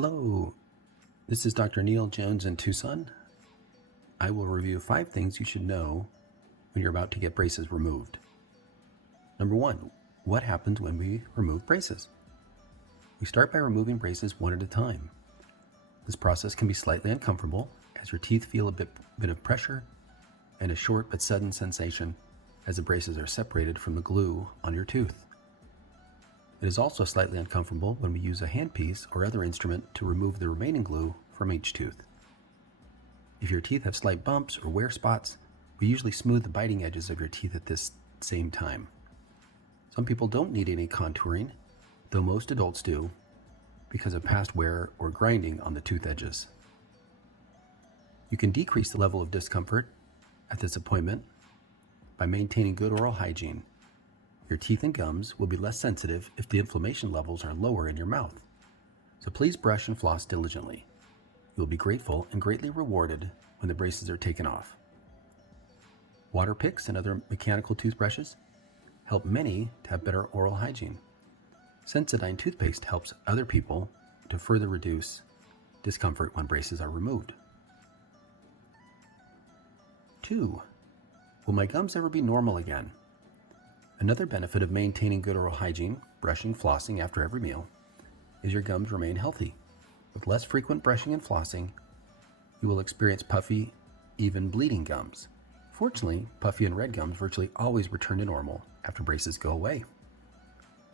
Hello, this is Dr. Neil Jones in Tucson. I will review 5 things you should know when you're about to get braces removed. Number 1, what happens when we remove braces? We start by removing braces one at a time. This process can be slightly uncomfortable as your teeth feel a bit of pressure and a short but sudden sensation as the braces are separated from the glue on your tooth. It is also slightly uncomfortable when we use a handpiece or other instrument to remove the remaining glue from each tooth. If your teeth have slight bumps or wear spots, we usually smooth the biting edges of your teeth at this same time. Some people don't need any contouring, though most adults do, because of past wear or grinding on the tooth edges. You can decrease the level of discomfort at this appointment by maintaining good oral hygiene. Your teeth and gums will be less sensitive if the inflammation levels are lower in your mouth. So please brush and floss diligently. You will be grateful and greatly rewarded when the braces are taken off. Water picks and other mechanical toothbrushes help many to have better oral hygiene. Sensodyne toothpaste helps other people to further reduce discomfort when braces are removed. 2. Will my gums ever be normal again? Another benefit of maintaining good oral hygiene, brushing, flossing after every meal, is your gums remain healthy. With less frequent brushing and flossing, you will experience puffy, even bleeding gums. Fortunately, puffy and red gums virtually always return to normal after braces go away,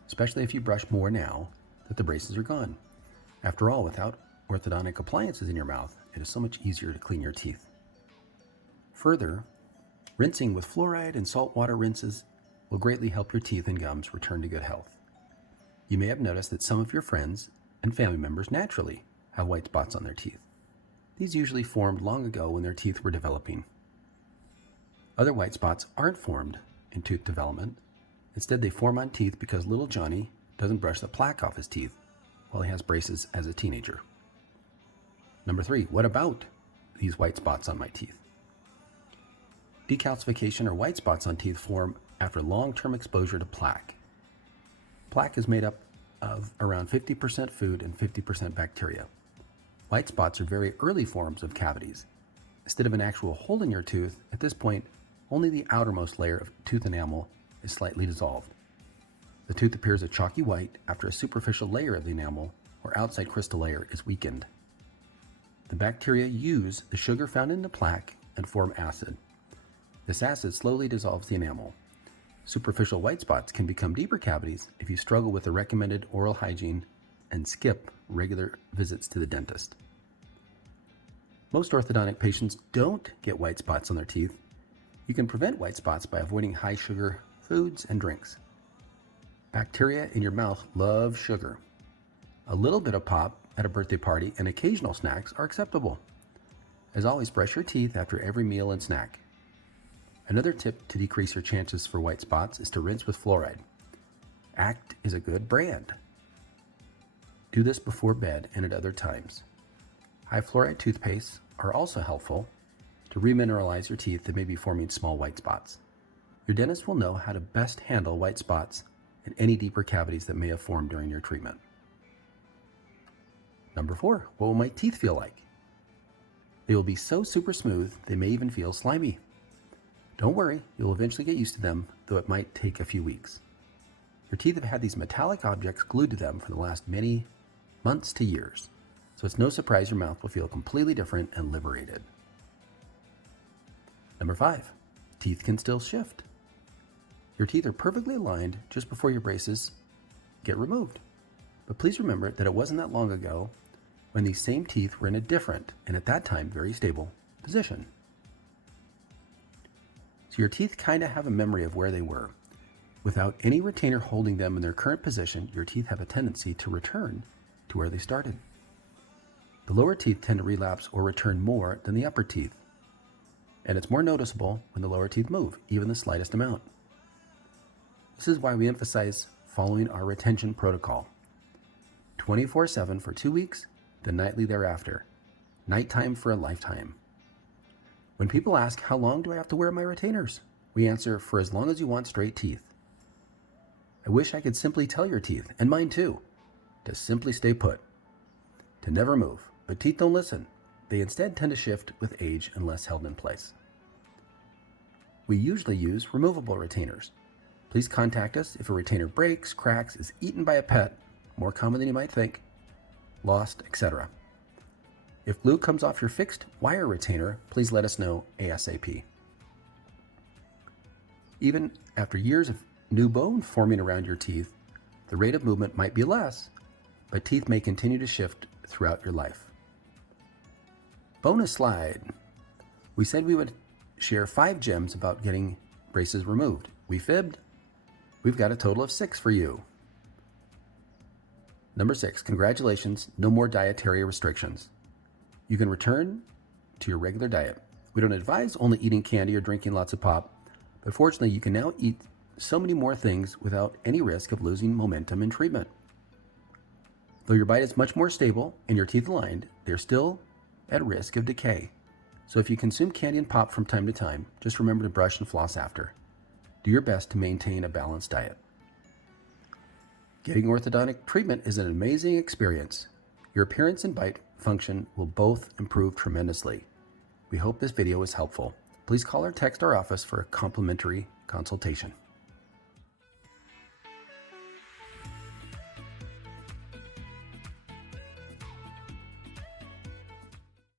especially if you brush more now that the braces are gone. After all, without orthodontic appliances in your mouth, it is so much easier to clean your teeth. Further, rinsing with fluoride and saltwater rinses will greatly help your teeth and gums return to good health. You may have noticed that some of your friends and family members naturally have white spots on their teeth. These usually formed long ago when their teeth were developing. Other white spots aren't formed in tooth development. Instead, they form on teeth because little Johnny doesn't brush the plaque off his teeth while he has braces as a teenager. Number 3, what about these white spots on my teeth? Decalcification or white spots on teeth form after long-term exposure to plaque. Plaque is made up of around 50% food and 50% bacteria. White spots are very early forms of cavities. Instead of an actual hole in your tooth, at this point, only the outermost layer of tooth enamel is slightly dissolved. The tooth appears a chalky white after a superficial layer of the enamel or outside crystal layer is weakened. The bacteria use the sugar found in the plaque and form acid. This acid slowly dissolves the enamel. Superficial white spots can become deeper cavities if you struggle with the recommended oral hygiene and skip regular visits to the dentist. Most orthodontic patients don't get white spots on their teeth. You can prevent white spots by avoiding high sugar foods and drinks. Bacteria in your mouth love sugar. A little bit of pop at a birthday party and occasional snacks are acceptable. As always, brush your teeth after every meal and snack. Another tip to decrease your chances for white spots is to rinse with fluoride. Act is a good brand. Do this before bed and at other times. High fluoride toothpastes are also helpful to remineralize your teeth that may be forming small white spots. Your dentist will know how to best handle white spots and any deeper cavities that may have formed during your treatment. Number 4, what will my teeth feel like? They will be so super smooth, they may even feel slimy. Don't worry, you'll eventually get used to them, though it might take a few weeks. Your teeth have had these metallic objects glued to them for the last many months to years, so it's no surprise your mouth will feel completely different and liberated. Number 5, teeth can still shift. Your teeth are perfectly aligned just before your braces get removed. But please remember that it wasn't that long ago when these same teeth were in a different, and at that time very stable, position. So your teeth kind of have a memory of where they were. Without any retainer holding them in their current position, your teeth have a tendency to return to where they started. The lower teeth tend to relapse or return more than the upper teeth, and it's more noticeable when the lower teeth move, even the slightest amount. This is why we emphasize following our retention protocol. 24/7 for 2 weeks, then nightly thereafter. Nighttime for a lifetime. When people ask, how long do I have to wear my retainers? We answer, for as long as you want straight teeth. I wish I could simply tell your teeth, and mine too, to simply stay put. to never move, but teeth don't listen. They instead tend to shift with age unless held in place. We usually use removable retainers. Please contact us if a retainer breaks, cracks, is eaten by a pet, more common than you might think, lost, etc. If glue comes off your fixed wire retainer, please let us know ASAP. Even after years of new bone forming around your teeth, the rate of movement might be less, but teeth may continue to shift throughout your life. Bonus slide. We said we would share 5 gems about getting braces removed. We fibbed. We've got a total of 6 for you. Number 6, congratulations, no more dietary restrictions. You can return to your regular diet. We don't advise only eating candy or drinking lots of pop, but fortunately you can now eat so many more things without any risk of losing momentum in treatment. Though your bite is much more stable and your teeth aligned, they're still at risk of decay. So if you consume candy and pop from time to time, just remember to brush and floss after. Do your best to maintain a balanced diet. Getting orthodontic treatment is an amazing experience. Your appearance and bite function will both improve tremendously. We hope this video was helpful. Please call or text our office for a complimentary consultation.